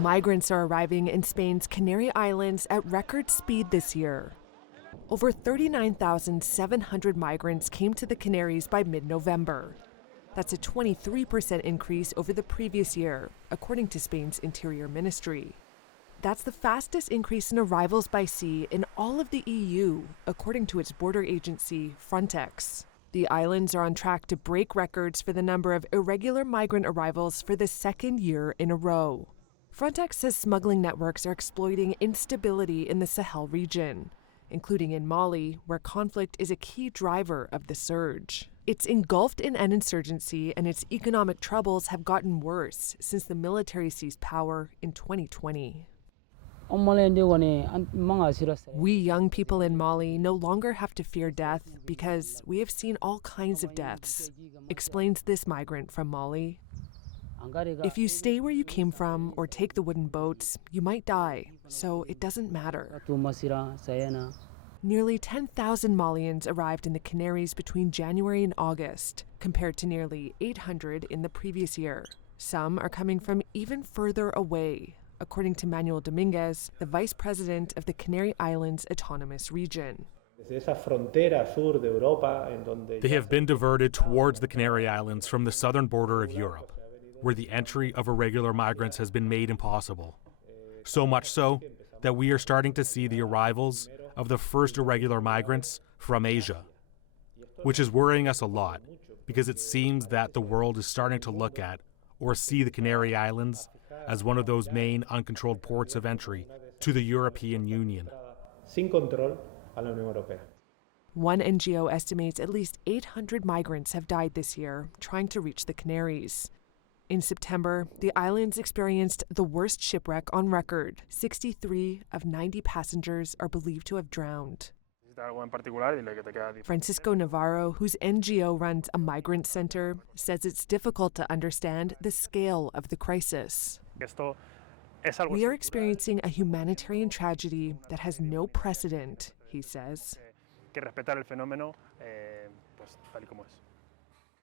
Migrants are arriving in Spain's Canary Islands at record speed this year. Over 39,700 migrants came to the Canaries by mid-November. That's a 23% increase over the previous year, according to Spain's Interior Ministry. That's the fastest increase in arrivals by sea in all of the EU, according to its border agency, Frontex. The islands are on track to break records for the number of irregular migrant arrivals for the second year in a row. Frontex says smuggling networks are exploiting instability in the Sahel region, including in Mali, where conflict is a key driver of the surge. It's engulfed in an insurgency, and its economic troubles have gotten worse since the military seized power in 2020. We young people in Mali no longer have to fear death because we have seen all kinds of deaths, explains this migrant from Mali. If you stay where you came from or take the wooden boats, you might die, so it doesn't matter. Nearly 10,000 Malians arrived in the Canaries between January and August, compared to nearly 800 in the previous year. Some are coming from even further away, according to Manuel Dominguez, the vice president of the Canary Islands Autonomous Region. They have been diverted towards the Canary Islands from the southern border of Europe, where the entry of irregular migrants has been made impossible. So much so that we are starting to see the arrivals of the first irregular migrants from Asia, which is worrying us a lot because it seems that the world is starting to look at or see the Canary Islands as one of those main uncontrolled ports of entry to the European Union. One NGO estimates at least 800 migrants have died this year trying to reach the Canaries. In September, the islands experienced the worst shipwreck on record. 63 of 90 passengers are believed to have drowned. Francisco Navarro, whose NGO runs a migrant center, says it's difficult to understand the scale of the crisis. We are experiencing a humanitarian tragedy that has no precedent, he says.